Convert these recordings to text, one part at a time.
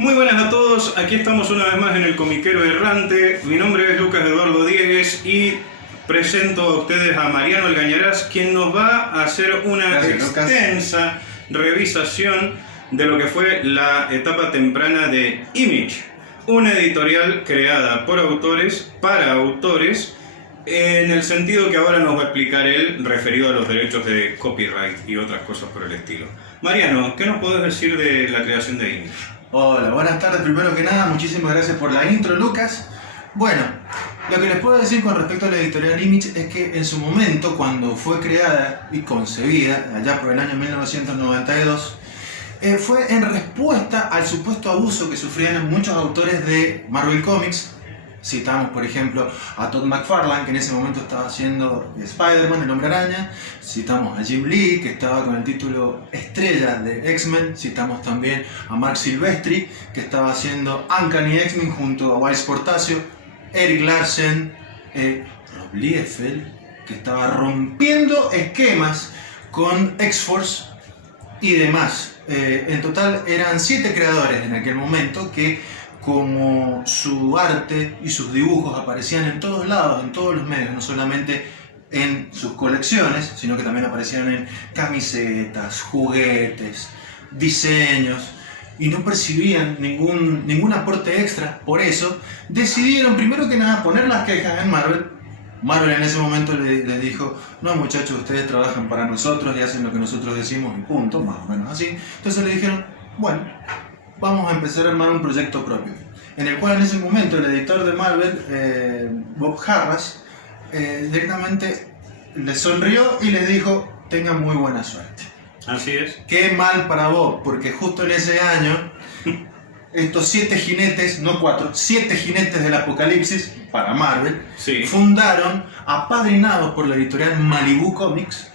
Muy buenas a todos, aquí estamos una vez más en el Comiquero Errante. Mi nombre es Lucas Eduardo Diegues y presento a ustedes a Mariano Algañarás, quien nos va a hacer una extensa revisación de lo que fue la etapa temprana de Image, una editorial creada por autores para autores, en el sentido que ahora nos va a explicar él, referido a los derechos de copyright y otras cosas por el estilo. Mariano, ¿qué nos podés decir de la creación de Image? Hola, buenas tardes. Primero que nada, muchísimas gracias por la intro, Lucas. Bueno, lo que les puedo decir con respecto a la editorial Image es que en su momento, cuando fue creada y concebida, allá por el año 1992, fue en respuesta al supuesto abuso que sufrían muchos autores de Marvel Comics. Citamos, por ejemplo, a Todd McFarlane, que en ese momento estaba haciendo Spider-Man, el Hombre Araña. Citamos a Jim Lee, que estaba con el título estrella de X-Men. Citamos también a Mark Silvestri, que estaba haciendo Uncanny X-Men junto a Wiles Portacio. Eric Larsen, Rob Liefeld, que estaba rompiendo esquemas con X-Force y demás. En total eran 7 creadores en aquel momento que, como su arte y sus dibujos aparecían en todos lados, en todos los medios, no solamente en sus colecciones, sino que también aparecían en camisetas, juguetes, diseños, y no percibían ningún aporte extra. Por eso decidieron, primero que nada, poner las quejas en Marvel. Marvel en ese momento les dijo: no, muchachos, ustedes trabajan para nosotros y hacen lo que nosotros decimos y punto, más o menos así. Entonces le dijeron: bueno, vamos a empezar a armar un proyecto propio, en el cual en ese momento el editor de Marvel, Bob Harras, directamente les sonrió y les dijo: tengan muy buena suerte. Así es. Qué mal para Bob, porque justo en ese año estos 7 jinetes, no 4, 7 jinetes del apocalipsis para Marvel, Sí. fundaron, apadrinados por la editorial Malibu Comics,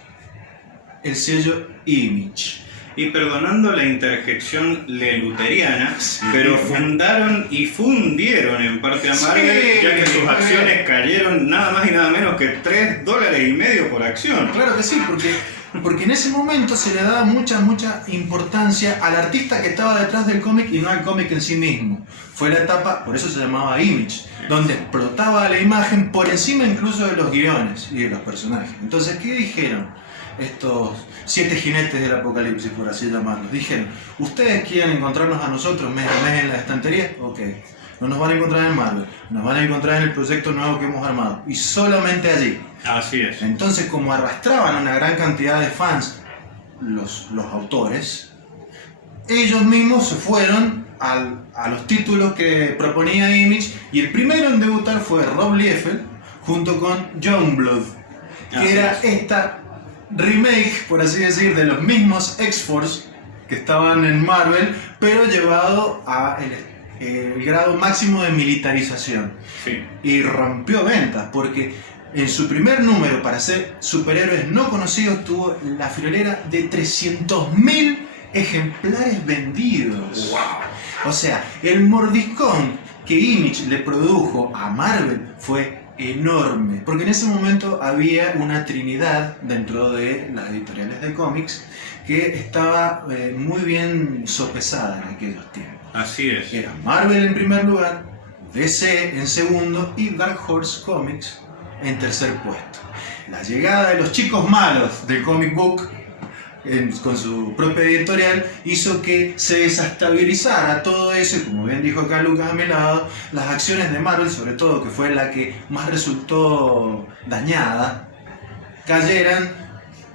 el sello Image. Y perdonando la interjección leluteriana, pero fundaron y fundieron en parte a Marvel, Sí, ya que sus acciones cayeron nada más y nada menos que $3.50 por acción. Claro que sí, porque en ese momento se le daba mucha importancia al artista que estaba detrás del cómic y no al cómic en sí mismo. Fue la etapa, por eso se llamaba Image, donde explotaba la imagen por encima incluso de los guiones y de los personajes. Entonces, ¿qué dijeron estos 7 jinetes del apocalipsis, por así llamarlos? Dijeron: ¿ustedes quieren encontrarnos a nosotros mes a mes en la estantería? Ok. No nos van a encontrar en Marvel, nos van a encontrar en el proyecto nuevo que hemos armado, y solamente allí. Así es. Entonces, como arrastraban una gran cantidad de fans los autores, ellos mismos se fueron a los títulos que proponía Image, y el primero en debutar fue Rob Liefeld junto con Youngblood, que Así era es. esta remake, por así decir, de los mismos X-Force que estaban en Marvel, pero llevado a el grado máximo de militarización. Sí. Y rompió ventas, porque en su primer número, para ser superhéroes no conocidos, tuvo la friolera de 300.000 ejemplares vendidos. Wow. O sea, el mordiscón que Image le produjo a Marvel fue enorme, porque en ese momento había una trinidad dentro de las editoriales de cómics que estaba muy bien sopesada en aquellos tiempos. Así es. Era Marvel en primer lugar, DC en segundo y Dark Horse Comics en tercer puesto. La llegada de los chicos malos del comic book, con su propia editorial, hizo que se desestabilizara todo eso, y como bien dijo acá Lucas a mi lado, las acciones de Marvel, sobre todo, que fue la que más resultó dañada, cayeran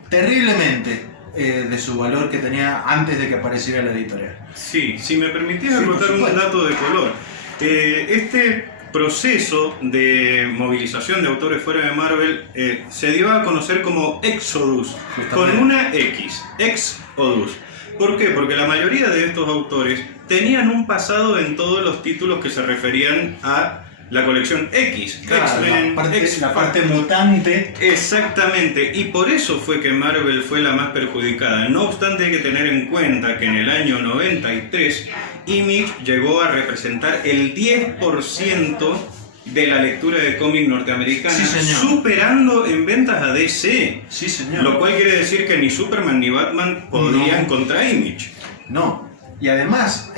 terriblemente de su valor que tenía antes de que apareciera la editorial. Sí, si me permitís Sí, acotar por un supuesto. dato de color. Este proceso de movilización de autores fuera de Marvel se dio a conocer como Exodus, con una X, Exodus. ¿Por qué? Porque la mayoría de estos autores tenían un pasado en todos los títulos que se referían a la colección X, Claro, X-Men, la parte mutante. Exactamente, y por eso fue que Marvel fue la más perjudicada. No obstante, hay que tener en cuenta que en el año 93 Image llegó a representar el 10% de la lectura de cómic norteamericana, Sí, señor. superando en ventas a DC. Sí, señor. Lo cual quiere decir que ni Superman ni Batman podían No. contra Image. No. Y además,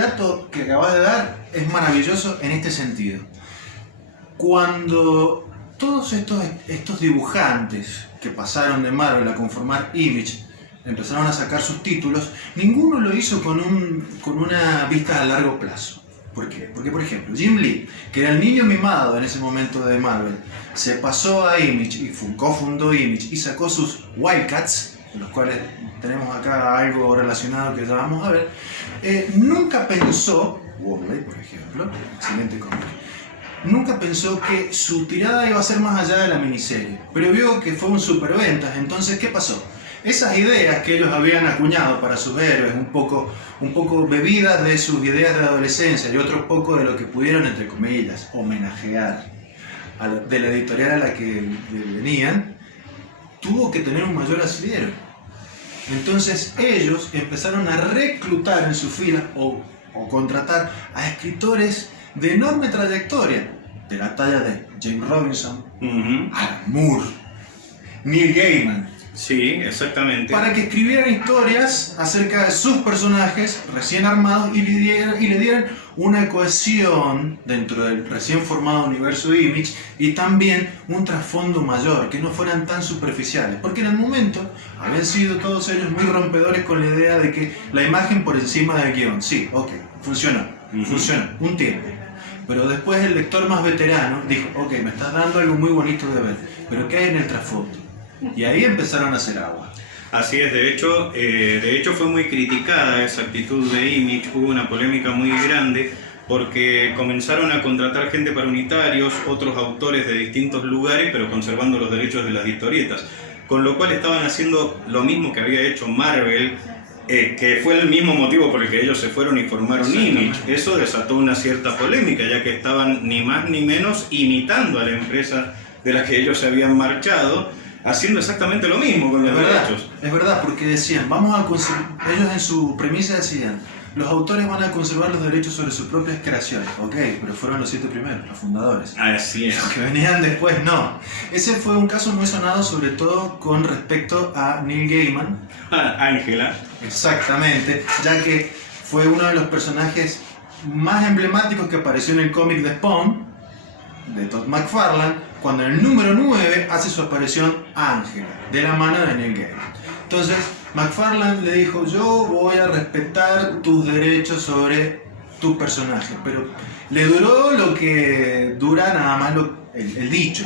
dato que acabas de dar es maravilloso en este sentido. Cuando todos estos dibujantes que pasaron de Marvel a conformar Image empezaron a sacar sus títulos, ninguno lo hizo con una vista a largo plazo. ¿Por qué? Porque, por ejemplo, Jim Lee, que era el niño mimado en ese momento de Marvel, se pasó a Image y cofundó Image y sacó sus Wildcats, los cuales tenemos acá algo relacionado que ya vamos a ver. Nunca pensó, Wordley por ejemplo, excelente cómic, nunca pensó que su tirada iba a ser más allá de la miniserie, pero vio que fue un superventas. Entonces, ¿qué pasó? Esas ideas que ellos habían acuñado para sus héroes, un poco bebidas de sus ideas de adolescencia y otro poco de lo que pudieron, entre comillas, homenajear de la editorial a la que venían, tuvo que tener un mayor asidero. Entonces ellos empezaron a reclutar en sus filas o contratar a escritores de enorme trayectoria, de la talla de James Robinson, Alan Moore, Neil Gaiman. Sí, exactamente. Para que escribieran historias acerca de sus personajes recién armados y le dieran una cohesión dentro del recién formado universo Image y también un trasfondo mayor, que no fueran tan superficiales. Porque en el momento habían sido todos ellos muy rompedores con la idea de que la imagen por encima del guión. Sí, ok, funcionó, un tiempo. Pero después el lector más veterano dijo, ok, me estás dando algo muy bonito de ver, pero ¿qué hay en el trasfondo? Y ahí empezaron a hacer agua. Así es, de hecho fue muy criticada esa actitud de Image, hubo una polémica muy grande porque comenzaron a contratar gente para unitarios, otros autores de distintos lugares, pero conservando los derechos de las historietas, con lo cual estaban haciendo lo mismo que había hecho Marvel, que fue el mismo motivo por el que ellos se fueron y formaron Image. Eso desató una cierta polémica, ya que estaban ni más ni menos imitando a la empresa de la que ellos se habían marchado, haciendo exactamente lo mismo con los derechos. Es verdad, porque decían, ellos en su premisa decían, los autores van a conservar los derechos sobre sus propias creaciones. Ok, pero fueron los 7 primeros, los fundadores. Así es. Los que venían después, no. Ese fue un caso muy sonado, sobre todo con respecto a Neil Gaiman. Ángela. Exactamente, ya que fue uno de los personajes más emblemáticos que apareció en el cómic de Spawn, de Todd McFarlane, cuando en el número 9 hace su aparición Ángela, de la mano de Neil Gaiman. Entonces, McFarlane le dijo, yo voy a respetar tus derechos sobre tu personaje, pero le duró lo que dura nada más el dicho,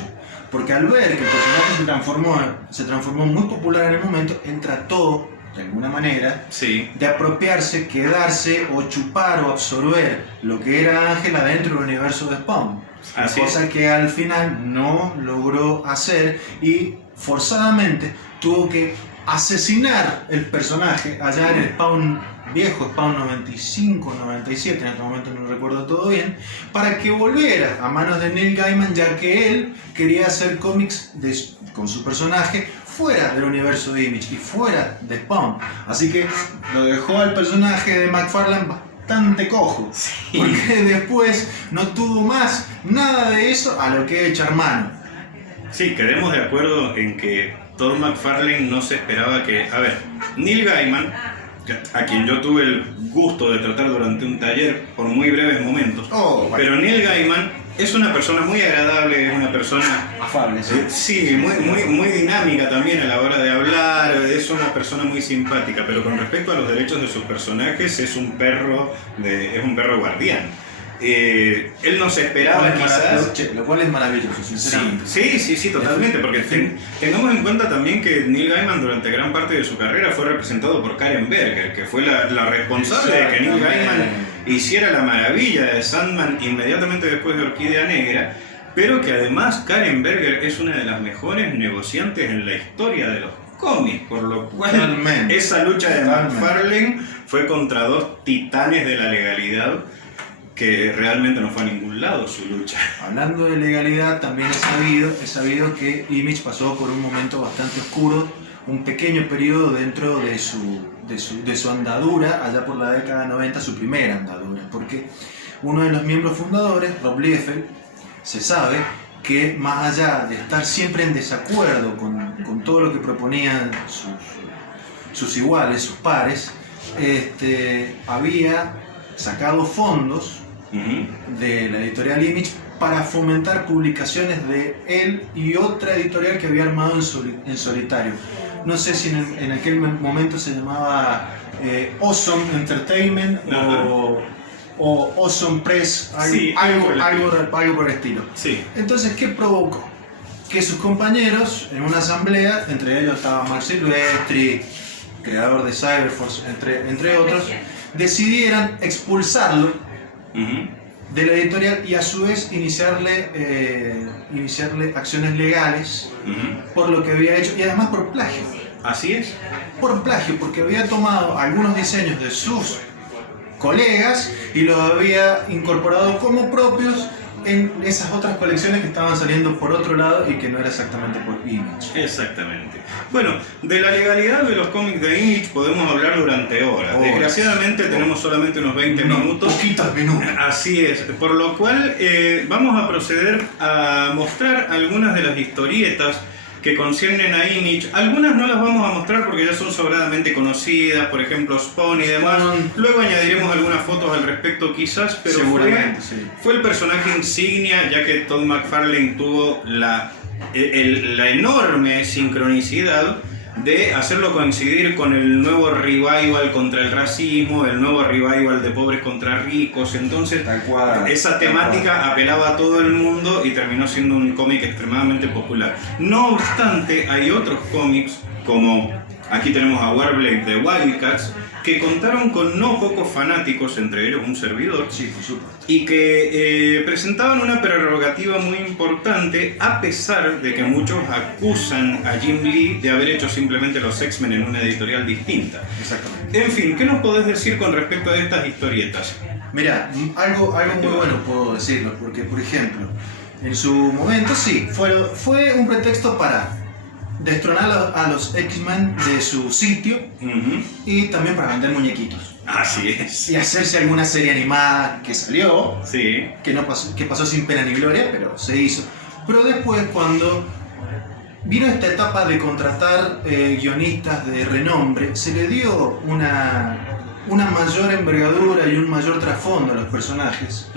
porque al ver que el personaje se transformó muy popular en el momento, él trató, de alguna manera, de apropiarse, quedarse o chupar o absorber lo que era Ángela dentro del universo de Spawn. Cosa que al final no logró hacer y forzadamente tuvo que asesinar el personaje allá en el Spawn viejo, Spawn 95, 97, en este momento no recuerdo todo bien, para que volviera a manos de Neil Gaiman, ya que él quería hacer cómics con su personaje fuera del universo de Image y fuera de Spawn. Así que lo dejó al personaje de McFarlane bastante cojo, porque después no tuvo más nada de eso a lo que echar mano. Sí, quedemos de acuerdo en que Todd McFarlane no se esperaba que... A ver, Neil Gaiman, a quien yo tuve el gusto de tratar durante un taller por muy breves momentos, pero Neil Gaiman es una persona muy agradable, es una persona afable, sí, muy dinámica también a la hora de hablar, es una persona muy simpática, pero con respecto a los derechos de sus personajes es un perro guardián. Él no se esperaba lo cual es maravilloso, sinceramente. Sí, totalmente, porque tengamos en cuenta también que Neil Gaiman durante gran parte de su carrera fue representado por Karen Berger, que fue la responsable de que Neil Gaiman hiciera la maravilla de Sandman inmediatamente después de Orquídea Negra, pero que además Karen Berger es una de las mejores negociantes en la historia de los cómics, por lo cual esa lucha de McFarlane fue contra dos titanes de la legalidad que realmente no fue a ningún lado su lucha. Hablando de legalidad, también he sabido que Image pasó por un momento bastante oscuro, un pequeño periodo dentro de su andadura, allá por la década 90, su primera andadura, porque uno de los miembros fundadores, Rob Liefeld, se sabe que más allá de estar siempre en desacuerdo con todo lo que proponían sus iguales, sus pares, había sacado fondos de la editorial Image para fomentar publicaciones de él y otra editorial que había armado en solitario. No sé si en aquel momento se llamaba Awesome Entertainment o Awesome Press, algo por el estilo. Sí. Entonces, ¿qué provocó? Que sus compañeros en una asamblea, entre ellos estaba Mark Silvestri, creador de Cyberforce, entre otros, decidieran expulsarlo de la editorial y a su vez iniciarle acciones legales por lo que había hecho y además por plagio. Así es. Por plagio, porque había tomado algunos diseños de sus colegas y los había incorporado como propios en esas otras colecciones que estaban saliendo por otro lado y que no era exactamente por Image. Exactamente. Bueno, de la legalidad de los cómics de Image podemos hablar durante horas. Desgraciadamente tenemos solamente unos 20 minutos. Poquitos minutos. Así es, por lo cual vamos a proceder a mostrar algunas de las historietas que conciernen a Image. Algunas no las vamos a mostrar porque ya son sobradamente conocidas, por ejemplo Spawn y demás. Luego añadiremos algunas fotos al respecto quizás, pero fue el personaje insignia, ya que Todd McFarlane tuvo la enorme sincronicidad de hacerlo coincidir con el nuevo revival contra el racismo, el nuevo revival de pobres contra ricos. Entonces esa temática apelaba a todo el mundo y terminó siendo un cómic extremadamente popular. No obstante, hay otros cómics, como aquí tenemos a Warblade de Wildcats, que contaron con no pocos fanáticos, entre ellos un servidor, y que presentaban una prerrogativa muy importante, a pesar de que muchos acusan a Jim Lee de haber hecho simplemente los X-Men en una editorial distinta. Exactamente. En fin, ¿qué nos podés decir con respecto a estas historietas? Mira, algo muy bueno puedo decirlo, porque por ejemplo, en su momento sí, fue un pretexto para destronar a los X-Men de su sitio y también para vender muñequitos. Así es. Y hacerse alguna serie animada que salió, sí, que pasó sin pena ni gloria, pero se hizo. Pero después, cuando vino esta etapa de contratar guionistas de renombre, se le dio una mayor envergadura y un mayor trasfondo a los personajes.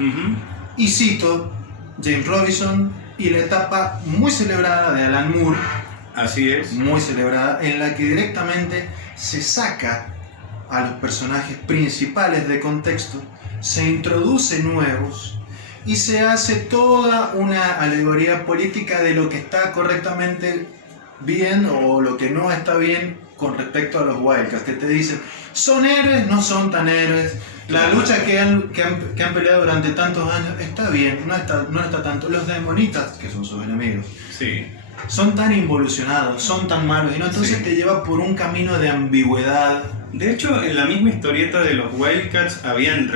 Y cito James Robinson y la etapa muy celebrada de Alan Moore. Así es. Muy celebrada, en la que directamente se saca a los personajes principales de contexto, se introduce nuevos y se hace toda una alegoría política de lo que está correctamente bien o lo que no está bien con respecto a los Wildcats, que te dicen, ¿son héroes? No son tan héroes. La lucha que han peleado durante tantos años está bien, no está tanto. Los demonitas, que son sus enemigos, sí, son tan involucionados, son tan malos, y no, entonces te lleva por un camino de ambigüedad. De hecho, en la misma historieta de los Wildcats habían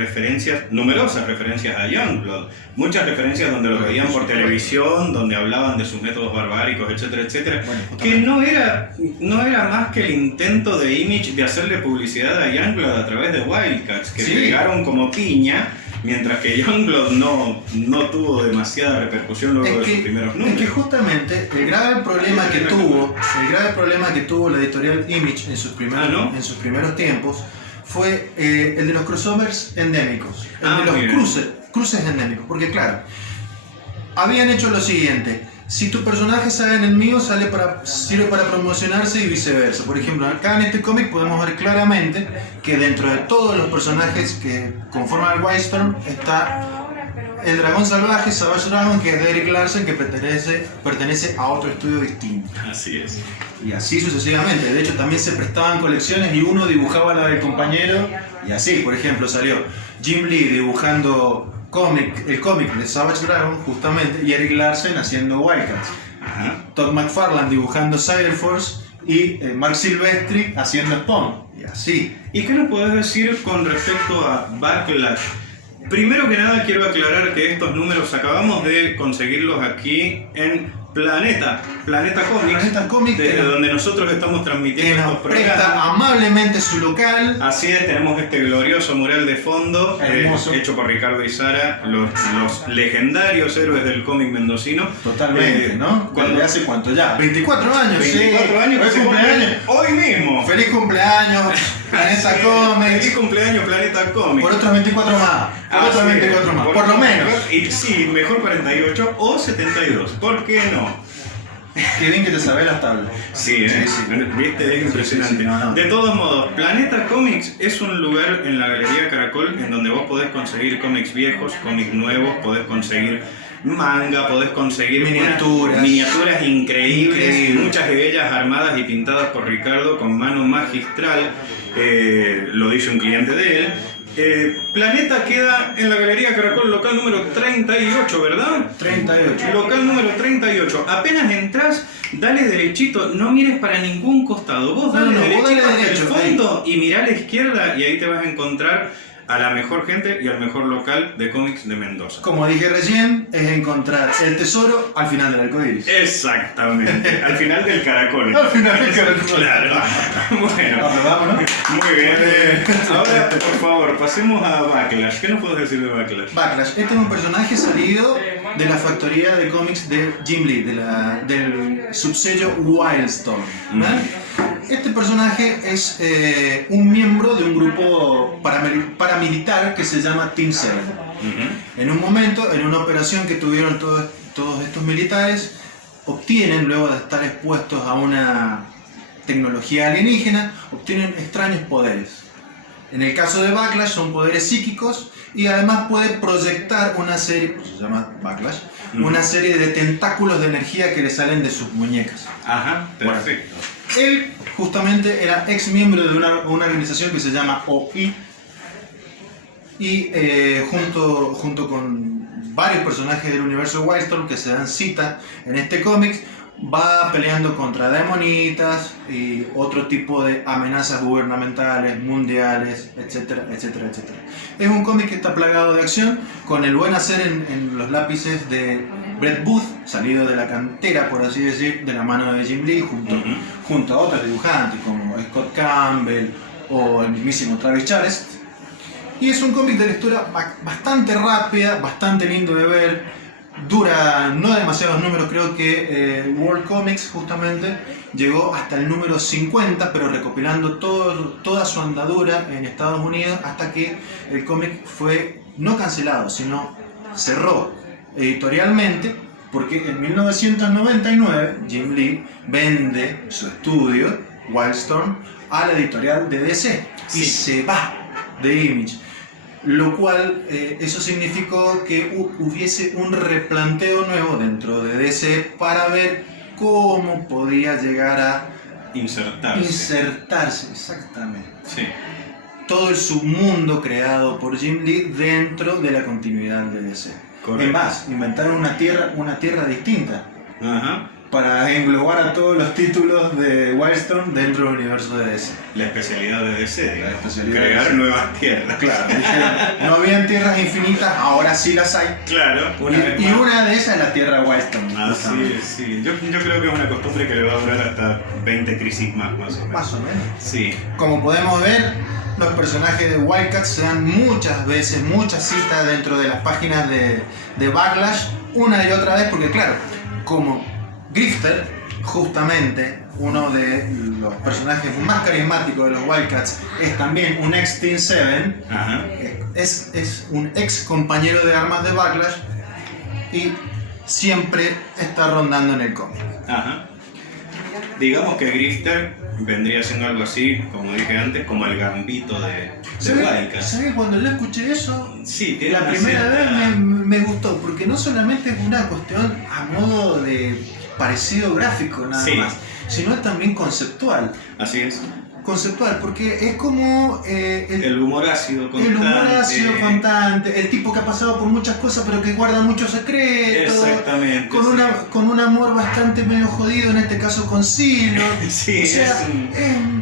numerosas referencias a Youngblood, muchas referencias donde lo veían por televisión, donde hablaban de sus métodos barbáricos, etcétera, etcétera, que no era más que el intento de Image de hacerle publicidad a Youngblood a través de Wildcats, que llegaron como piña. Mientras que Youngblood no tuvo demasiada repercusión luego de sus primeros números. Es que justamente el grave problema que tuvo la editorial Image en sus primeros tiempos fue el de los crossovers endémicos, el de los cruces endémicos, porque claro, habían hecho lo siguiente: si tu personaje sale en el mío, sirve para promocionarse y viceversa. Por ejemplo, acá en este cómic podemos ver claramente que dentro de todos los personajes que conforman el Wildstorm está el dragón salvaje, Savage Dragon, que es de Eric Larsen, que pertenece a otro estudio distinto. Así es. Y así sucesivamente. De hecho, también se prestaban colecciones y uno dibujaba la del compañero. Y así, por ejemplo, salió Jim Lee dibujando el cómic de Savage Dragon, justamente, y Eric Larsen haciendo Wildcats. Todd McFarlane dibujando Cyberforce y Mark Silvestri haciendo Spawn. Y así. ¿Y qué nos podés decir con respecto a Backlash? Primero que nada quiero aclarar que estos números acabamos de conseguirlos aquí en Planeta Comics, desde donde nosotros estamos transmitiendo estos programas. Presta amablemente su local. Así es, tenemos este glorioso mural de fondo, hecho por Ricardo y Sara, los legendarios héroes del cómic mendocino. Totalmente, ¿no? Cuando hace cuánto ya, 24 años. 24 años, feliz cumpleaños. Hoy mismo. Feliz cumpleaños. Planeta Feliz Comics. cumpleaños, Planeta Comics. Por otros 24 más. Por otros 24 más. Por lo menos. Y sí, mejor 48 o 72. ¿Por qué no? Qué bien que te sabés las tablas. Sí, viste, es impresionante. Sí, no. De todos modos, Planeta Comics es un lugar en la Galería Caracol en donde vos podés conseguir cómics viejos, cómics nuevos, podés conseguir manga, podés conseguir miniaturas increíbles, muchas de ellas armadas y pintadas por Ricardo con mano magistral, lo dice un cliente de él. Planeta queda en la Galería Caracol, local número 38, ¿verdad? 38. Local número 38. Apenas entras, dale derechito, no mires para ningún costado. Vos dale derechito hasta el fondo y mirá a la izquierda y ahí te vas a encontrar a la mejor gente y al mejor local de cómics de Mendoza. Como dije recién, es encontrar el tesoro al final del arcoíris. Exactamente, al final del caracol. Al final del caracol. Claro. Bueno, vámonos. Muy bien. Ahora, por favor, pasemos a Backlash. ¿Qué nos puedes decir de Backlash? Backlash, este es un personaje salido de la factoría de cómics de Jim Lee, del subsello Wildstorm. ¿Vale? Este personaje es un miembro de un grupo paramilitar que se llama Team 7. En un momento, en una operación que tuvieron todos estos militares, obtienen, luego de estar expuestos a una tecnología alienígena, obtienen extraños poderes. En el caso de Backlash son poderes psíquicos y además puede proyectar una serie, pues se llama Backlash, una serie de tentáculos de energía que le salen de sus muñecas. Ajá, perfecto. Él justamente era ex miembro de una organización que se llama OI y junto con varios personajes del universo Wildstorm que se dan cita en este cómic, va peleando contra demonitas y otro tipo de amenazas gubernamentales, mundiales, etcétera, etcétera, etcétera. Es un cómic que está plagado de acción, con el buen hacer en los lápices de Brett Booth, salido de la cantera, por así decir, de la mano de Jim Lee, junto a otros dibujantes como Scott Campbell o el mismísimo Travis Charest. Y es un cómic de lectura bastante rápida, bastante lindo de ver. Dura no demasiados números, creo que World Comics justamente llegó hasta el número 50, pero recopilando toda su andadura en Estados Unidos hasta que el cómic fue no cancelado, sino cerró editorialmente, porque en 1999 Jim Lee vende su estudio, Wildstorm, a la editorial de DC y se va de Image. Lo cual, eso significó que hubiese un replanteo nuevo dentro de DC para ver cómo podía llegar a insertarse, exactamente. Sí. Todo el submundo creado por Jim Lee dentro de la continuidad de DC. Correcto. Es más, inventaron una tierra distinta. Ajá. Para englobar a todos los títulos de Wildstorm dentro del universo de DC. La especialidad de DC, La especialidad crear de DC. Nuevas tierras. Claro, no habían tierras infinitas, ahora sí las hay. Claro, Y una de esas es la tierra Wildstorm. Así es, sí. Yo creo que es una costumbre que le va a durar hasta 20 crisis más o menos. Más o menos. Sí. Como podemos ver, los personajes de Wildcats se dan muchas veces, muchas citas dentro de las páginas de Backlash, una y otra vez, porque claro, como Grifter, justamente uno de los personajes más carismáticos de los Wildcats, es también un ex Team 7. Ajá. Es un ex compañero de armas de Backlash y siempre está rondando en el cómic. Ajá. Digamos que Grifter vendría siendo algo así, como dije antes, como el Gambito de Wildcats. ¿Sabes? Cuando yo escuché eso, sí, tiene la una primera cierta... vez me gustó, porque no solamente es una cuestión a modo de parecido gráfico nada más, sino también conceptual. Así es. Conceptual, porque es como el humor ácido constante. El humor ácido constante, el tipo que ha pasado por muchas cosas pero que guarda muchos secretos. Exactamente. Con un amor bastante medio jodido, en este caso con Silo. Sí, o sea,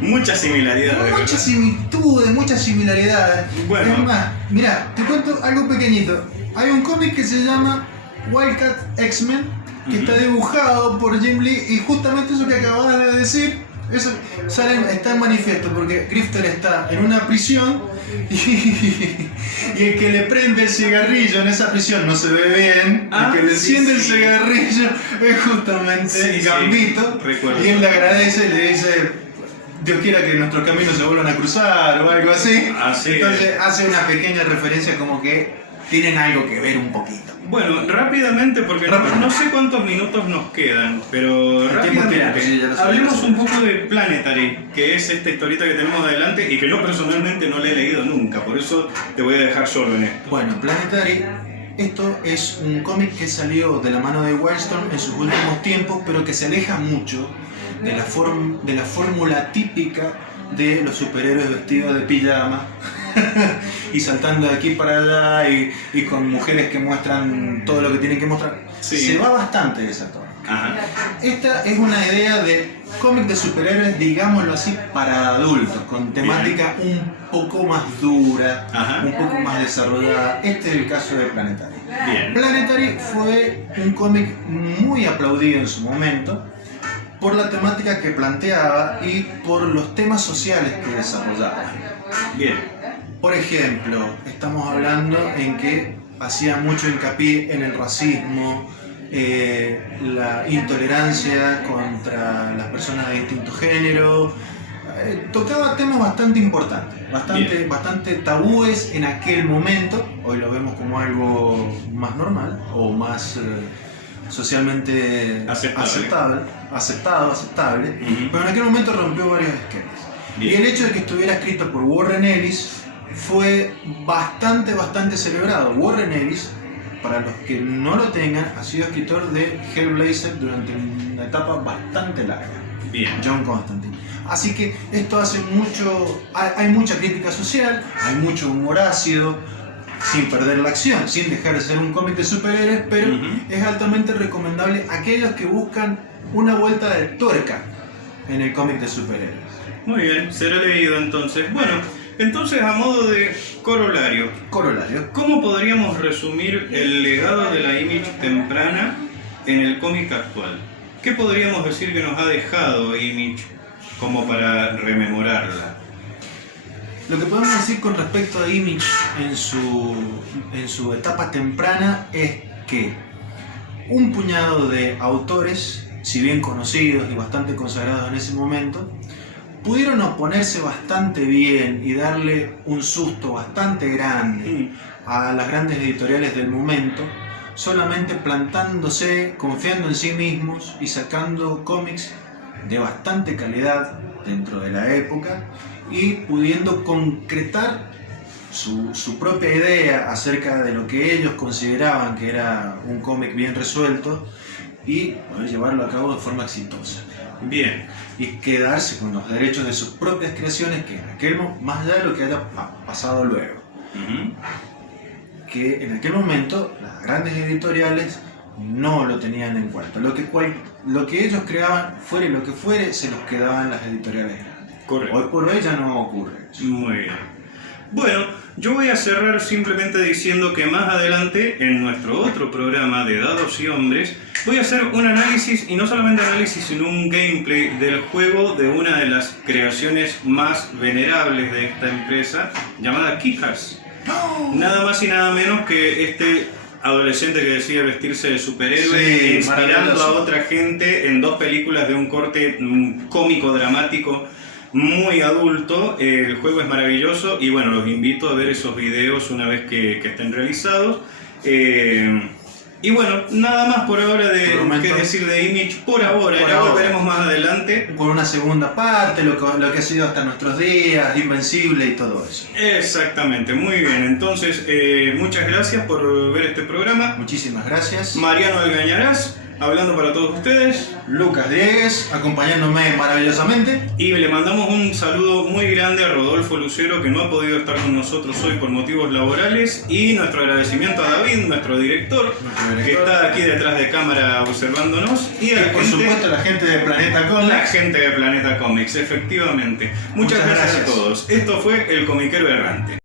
muchas similitudes. Muchas similitudes, muchas similaridades. Bueno. Es más, mira, te cuento algo pequeñito. Hay un cómic que se llama Wildcat X-Men, que está dibujado por Jim Lee, y justamente eso que acabas de decir, eso está en manifiesto, porque Grifter está en una prisión y el que le prende el cigarrillo en esa prisión no se ve bien. El que le enciende el cigarrillo es justamente Gambito. Recuerdo. Y él le agradece y le dice: Dios quiera que nuestros caminos se vuelvan a cruzar o algo así. Entonces hace una pequeña referencia como que tienen algo que ver un poquito. Bueno, rápidamente, porque no sé cuántos minutos nos quedan, pero rápidamente, hablemos un poco de Planetary, que es esta historieta que tenemos adelante y que yo personalmente no la he leído nunca, por eso te voy a dejar solo en esto. Bueno, Planetary, esto es un cómic que salió de la mano de Wildstorm en sus últimos tiempos, pero que se aleja mucho de la fórmula típica de los superhéroes vestidos de pijama y saltando de aquí para allá y con mujeres que muestran todo lo que tienen que mostrar. Sí. Se va bastante de esa tónica. Esta es una idea de cómic de superhéroes, digámoslo así, para adultos, con temática un poco más dura, un poco más desarrollada. Este es el caso de Planetary. Planetary fue un cómic muy aplaudido en su momento por la temática que planteaba y por los temas sociales que desarrollaba. Por ejemplo, estamos hablando en que hacía mucho hincapié en el racismo, la intolerancia contra las personas de distinto género. Tocaba temas bastante importantes, bastante tabúes en aquel momento. Hoy lo vemos como algo más normal o más socialmente aceptable, pero en aquel momento rompió varios esquemas. Y el hecho de que estuviera escrito por Warren Ellis fue bastante celebrado. Warren Ellis, para los que no lo tengan, ha sido escritor de Hellblazer durante una etapa bastante larga. John Constantine. Así que esto hace mucho, hay mucha crítica social, hay mucho humor ácido, sin perder la acción, sin dejar de ser un cómic de superhéroes, pero es altamente recomendable a aquellos que buscan una vuelta de tuerca en el cómic de superhéroes. Muy bien, será leído entonces. Bueno, entonces a modo de corolario, ¿cómo podríamos resumir el legado de la Image temprana en el cómic actual? ¿Qué podríamos decir que nos ha dejado Image como para rememorarla? Lo que podemos decir con respecto a Image en su etapa temprana es que un puñado de autores, si bien conocidos y bastante consagrados en ese momento, pudieron oponerse bastante bien y darle un susto bastante grande a las grandes editoriales del momento, solamente plantándose, confiando en sí mismos y sacando cómics de bastante calidad dentro de la época y pudiendo concretar su propia idea acerca de lo que ellos consideraban que era un cómic bien resuelto y poder llevarlo a cabo de forma exitosa. Y quedarse con los derechos de sus propias creaciones, que más allá de lo que haya pasado luego. Que en aquel momento las grandes editoriales no lo tenían en cuenta. Lo que ellos creaban, fuere lo que fuere, se los quedaban las editoriales grandes. Correcto. Hoy por hoy ya no ocurre eso. Muy bien. Bueno, yo voy a cerrar simplemente diciendo que más adelante, en nuestro otro programa de Dados y Hombres, voy a hacer un análisis, y no solamente análisis, sino un gameplay del juego de una de las creaciones más venerables de esta empresa, llamada Kick-Ass. Nada más y nada menos que este adolescente que decide vestirse de superhéroe, inspirando a otra gente en 2 películas de un corte cómico dramático muy adulto. El juego es maravilloso y bueno, los invito a ver esos videos una vez que estén realizados. Y bueno, nada más por ahora que decir de Image por ahora, ya volveremos más adelante. Por una segunda parte, lo que ha sido hasta nuestros días, Invencible y todo eso. Exactamente, muy bien. Entonces, muchas gracias por ver este programa. Muchísimas gracias. Mariano Algañarás, hablando para todos ustedes. Lucas Diegues, acompañándome maravillosamente. Y le mandamos un saludo muy grande a Rodolfo Lucero, que no ha podido estar con nosotros hoy por motivos laborales. Y nuestro agradecimiento a David, nuestro director, que está aquí detrás de cámara observándonos. Y por supuesto la gente de Planeta Comics. La gente de Planeta Comics, efectivamente. Muchas gracias a todos. Esto fue El Comiquero Errante.